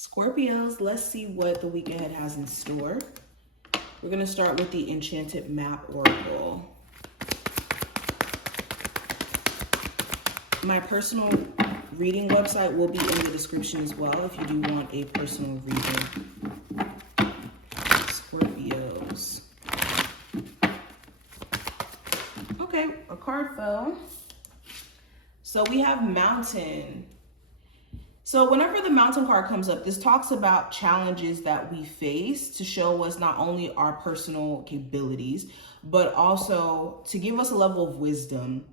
Scorpios, let's see what the week ahead has in store. We're going to start with the Enchanted Map Oracle. My personal reading website will be in the description as well if you do want a personal reading. Scorpios. Okay, a card fell. So we have Mountain. So whenever the Mountain card comes up, this talks about challenges that we face to show us not only our personal capabilities, but also to give us a level of wisdom.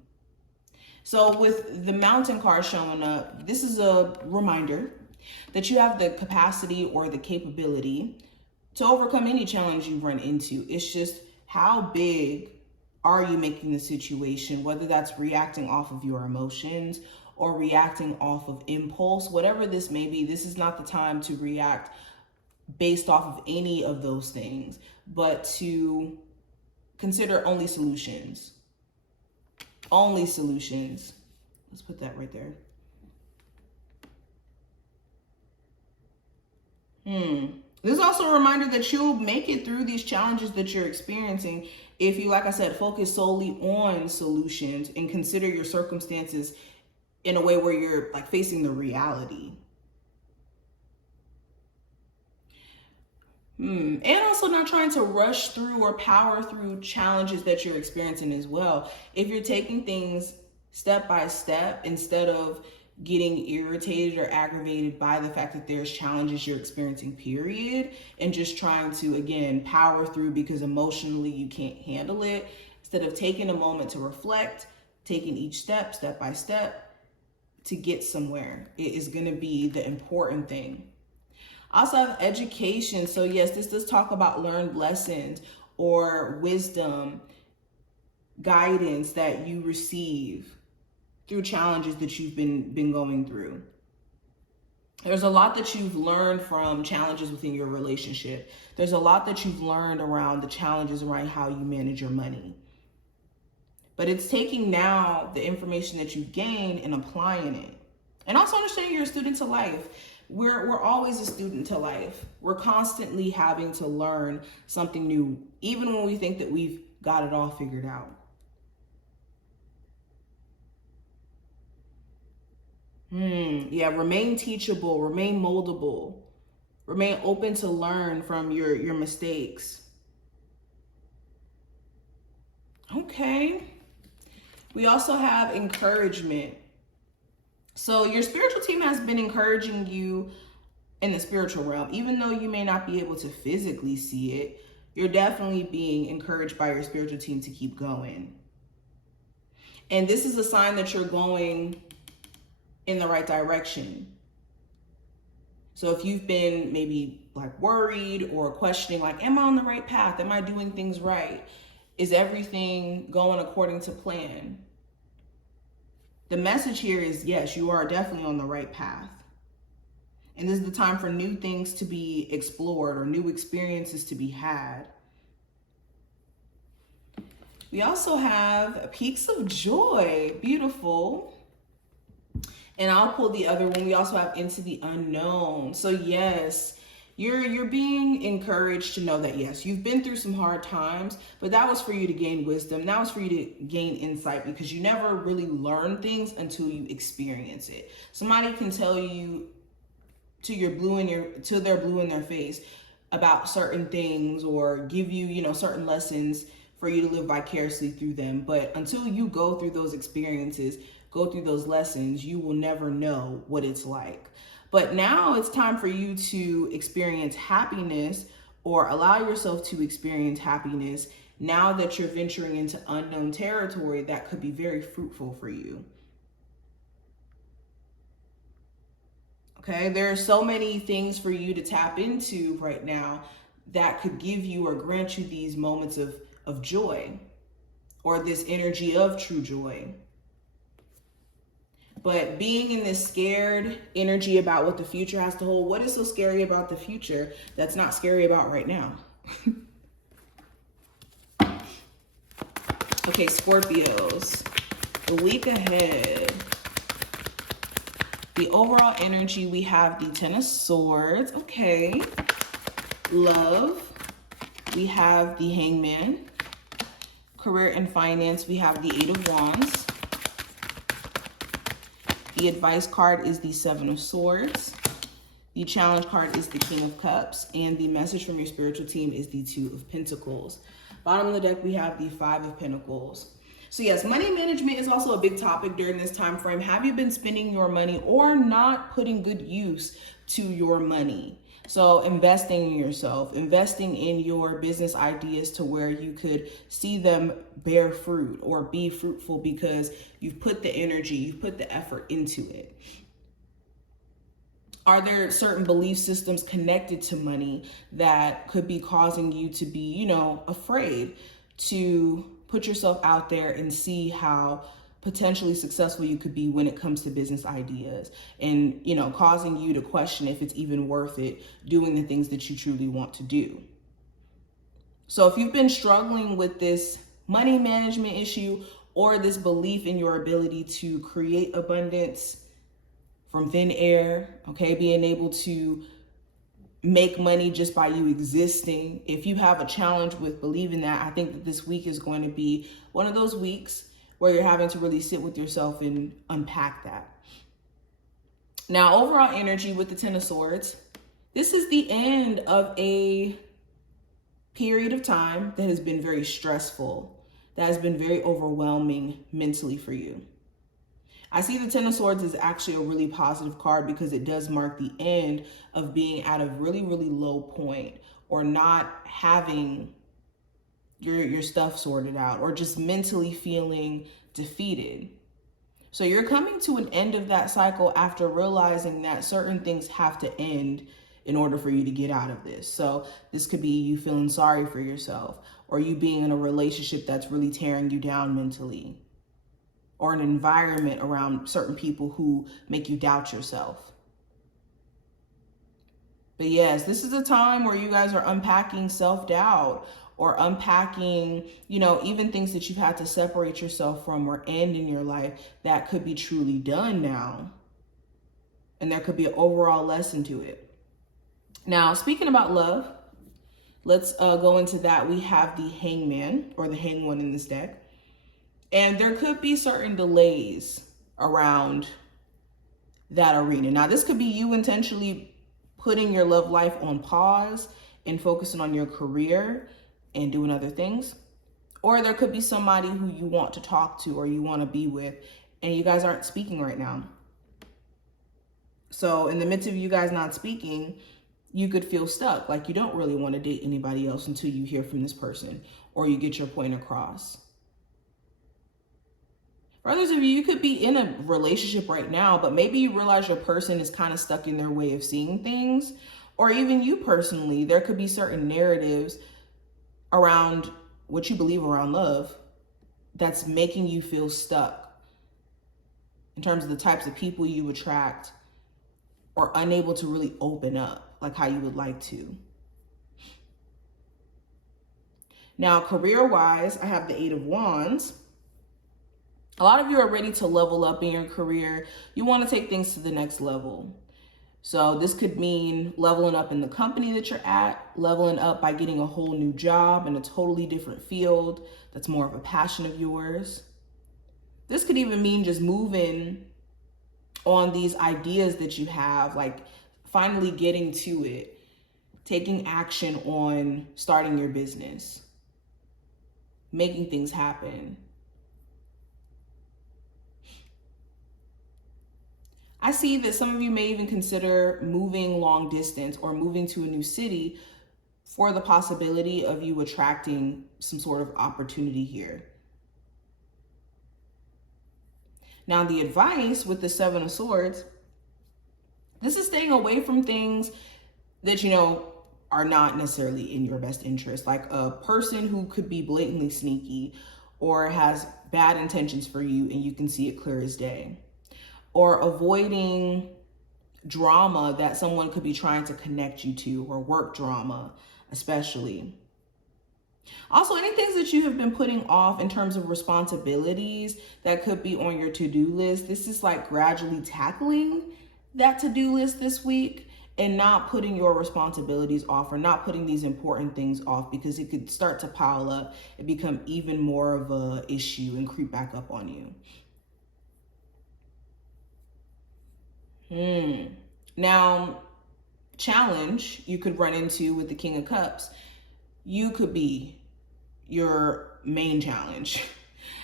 So with the Mountain card showing up, this is a reminder that you have the capacity or the capability to overcome any challenge you run into. It's just how big are you making the situation, whether that's reacting off of your emotions or reacting off of impulse, whatever this may be. This is not the time to react based off of any of those things, but to consider only solutions. Only solutions. Let's put that right there. This is also a reminder that you'll make it through these challenges that you're experiencing if you, like I said, focus solely on solutions and consider your circumstances in a way where you're like facing the reality. And also not trying to rush through or power through challenges that you're experiencing as well. If you're taking things step by step instead of getting irritated or aggravated by the fact that there's challenges you're experiencing, period, and just trying to, again, power through because emotionally you can't handle it, instead of taking a moment to reflect, taking each step by step, to get somewhere, it is going to be the important thing. I also have education. So yes, this does talk about learned lessons or wisdom, guidance that you receive through challenges that you've been going through. There's a lot that you've learned from challenges within your relationship. There's a lot that you've learned around the challenges around how you manage your money. But it's taking now the information that you've gained and applying it. And also understanding you're a student to life. We're always a student to life. We're constantly having to learn something new, even when we think that we've got it all figured out. Yeah, remain teachable, remain moldable, remain open to learn from your mistakes. Okay. We also have encouragement. So your spiritual team has been encouraging you in the spiritual realm. Even though you may not be able to physically see it, you're definitely being encouraged by your spiritual team to keep going. And this is a sign that you're going in the right direction. So if you've been maybe like worried or questioning, like, am I on the right path? Am I doing things right? Is everything going according to plan? The message here is, yes, you are definitely on the right path. And this is the time for new things to be explored or new experiences to be had. We also have Peaks of Joy. Beautiful. And I'll pull the other one. We also have Into the Unknown. So yes, you're being encouraged to know that, yes, you've been through some hard times, but that was for you to gain wisdom. That was for you to gain insight, because you never really learn things until you experience it. Somebody can tell you till they're blue in their face about certain things, or give you, certain lessons for you to live vicariously through them. But until you go through those experiences, go through those lessons, you will never know what it's like. But now it's time for you to experience happiness, or allow yourself to experience happiness now that you're venturing into unknown territory that could be very fruitful for you. Okay, there are so many things for you to tap into right now that could give you or grant you these moments of joy, or this energy of true joy. But being in this scared energy about what the future has to hold, what is so scary about the future that's not scary about right now? Okay, Scorpios, the week ahead. The overall energy, we have the Ten of Swords. Okay. Love, we have the Hangman. Career and finance, we have the Eight of Wands. The advice card is the Seven of Swords. The challenge card is the King of Cups. And the message from your spiritual team is the Two of Pentacles. Bottom of the deck, we have the Five of Pentacles. So yes, money management is also a big topic during this time frame. Have you been spending your money or not putting good use to your money? So investing in yourself, investing in your business ideas to where you could see them bear fruit or be fruitful because you've put the energy, you've put the effort into it. Are there certain belief systems connected to money that could be causing you to be, you know, afraid to put yourself out there and see how potentially successful you could be when it comes to business ideas, and, you know, causing you to question if it's even worth it doing the things that you truly want to do? So if you've been struggling with this money management issue or this belief in your ability to create abundance from thin air, okay, being able to make money just by you existing, if you have a challenge with believing that, I think that this week is going to be one of those weeks where you're having to really sit with yourself and unpack that. Now, overall energy with the Ten of Swords, this is the end of a period of time that has been very stressful, that has been very overwhelming mentally for you. I see the Ten of Swords is actually a really positive card because it does mark the end of being at a really, really low point, or not having your stuff sorted out, or just mentally feeling defeated. So you're coming to an end of that cycle after realizing that certain things have to end in order for you to get out of this. So this could be you feeling sorry for yourself, or you being in a relationship that's really tearing you down mentally, or an environment around certain people who make you doubt yourself. But yes, this is a time where you guys are unpacking self-doubt, or unpacking, you know, even things that you've had to separate yourself from or end in your life that could be truly done now. And there could be an overall lesson to it. Now, speaking about love, let's go into that. We have the Hangman, or the Hanged One in this deck. And there could be certain delays around that arena. Now, this could be you intentionally putting your love life on pause and focusing on your career and doing other things. Or there could be somebody who you want to talk to or you want to be with, and you guys aren't speaking right now. So in the midst of you guys not speaking, you could feel stuck, like you don't really want to date anybody else until you hear from this person or you get your point across. For others of you, you could be in a relationship right now, but maybe you realize your person is kind of stuck in their way of seeing things. Or even you personally, there could be certain narratives around what you believe around love that's making you feel stuck in terms of the types of people you attract, or unable to really open up like how you would like to. Now, career-wise, I have the Eight of Wands. A lot of you are ready to level up in your career. You want to take things to the next level. So this could mean leveling up in the company that you're at, leveling up by getting a whole new job in a totally different field that's more of a passion of yours. This could even mean just moving on these ideas that you have, like finally getting to it, taking action on starting your business, making things happen. I see that some of you may even consider moving long distance or moving to a new city for the possibility of you attracting some sort of opportunity here. Now, the advice with the Seven of Swords, this is staying away from things that, you know, are not necessarily in your best interest, like a person who could be blatantly sneaky or has bad intentions for you and you can see it clear as day. Or avoiding drama that someone could be trying to connect you to, or work drama especially. Also, any things that you have been putting off in terms of responsibilities that could be on your to-do list, this is like gradually tackling that to-do list this week and not putting your responsibilities off, or not putting these important things off, because it could start to pile up and become even more of a issue and creep back up on you. Now, challenge you could run into with the King of Cups, you could be your main challenge.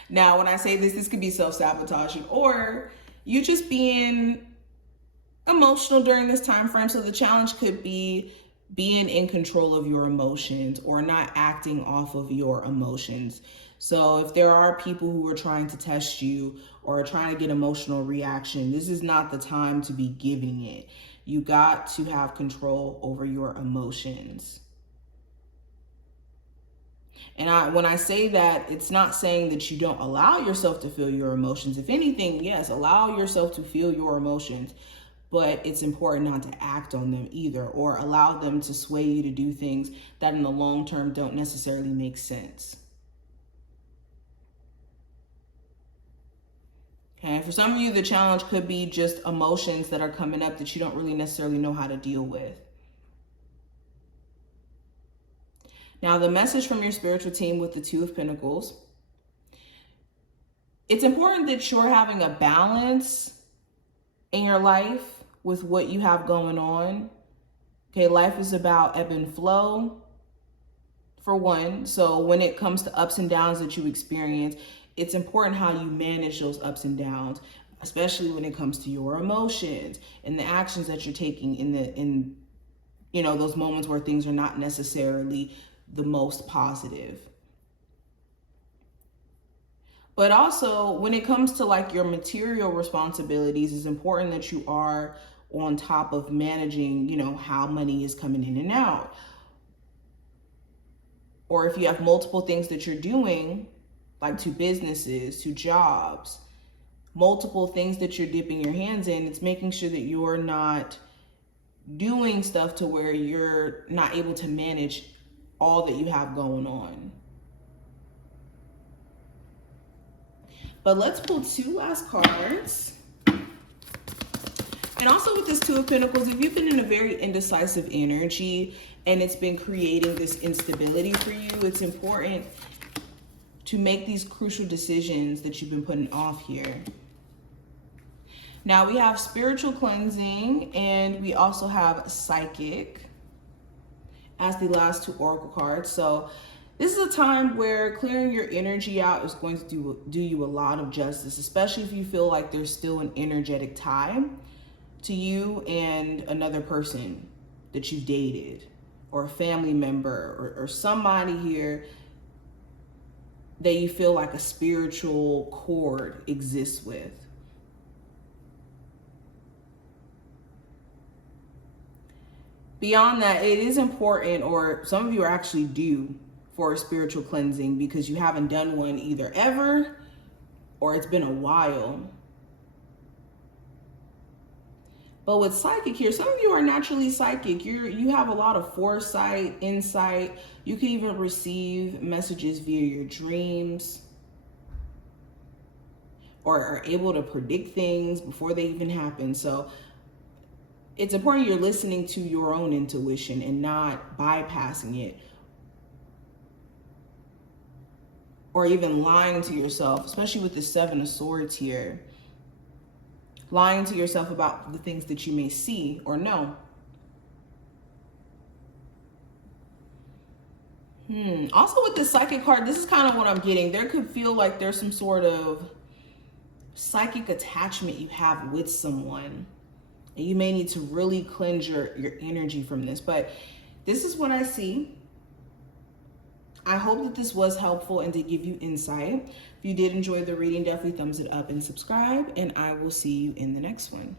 Now, when I say this could be self-sabotaging, or you just being emotional during this time frame. So the challenge could be being in control of your emotions, or not acting off of your emotions. So if there are people who are trying to test you or trying to get emotional reaction, this is not the time to be giving it. You got to have control over your emotions. And when I say that, it's not saying that you don't allow yourself to feel your emotions. If anything, yes, allow yourself to feel your emotions, but it's important not to act on them either, or allow them to sway you to do things that in the long term don't necessarily make sense. Okay, for some of you, the challenge could be just emotions that are coming up that you don't really necessarily know how to deal with. Now, the message from your spiritual team with the Two of Pentacles, it's important that you're having a balance in your life with what you have going on. Okay, life is about ebb and flow, for one. So when it comes to ups and downs that you experience, it's important how you manage those ups and downs, especially when it comes to your emotions and the actions that you're taking in those moments where things are not necessarily the most positive. But also, when it comes to like your material responsibilities, it's important that you are on top of managing, how money is coming in and out. Or if you have multiple things that you're doing, like 2 businesses, 2 jobs, multiple things that you're dipping your hands in, it's making sure that you're not doing stuff to where you're not able to manage all that you have going on. But let's pull 2 last cards. And also with this Two of Pentacles, if you've been in a very indecisive energy and it's been creating this instability for you, it's important to make these crucial decisions that you've been putting off here. Now we have spiritual cleansing, and we also have psychic as the last 2 oracle cards. So this is a time where clearing your energy out is going to do you a lot of justice, especially if you feel like there's still an energetic tie to you and another person that you've dated, or a family member, or somebody here that you feel like a spiritual cord exists with. Beyond that, it is important, or some of you are actually due for a spiritual cleansing because you haven't done one either ever, or it's been a while. But with psychic here, some of you are naturally psychic. You have a lot of foresight, insight. You can even receive messages via your dreams, or are able to predict things before they even happen. So it's important you're listening to your own intuition and not bypassing it, or even lying to yourself, especially with the 7 of Swords here. Lying to yourself about the things that you may see or know. Also with the psychic card, this is kind of what I'm getting. There could feel like there's some sort of psychic attachment you have with someone, and you may need to really cleanse your energy from this. But this is what I see. I hope that this was helpful and to give you insight. If you did enjoy the reading, definitely thumbs it up and subscribe, and I will see you in the next one.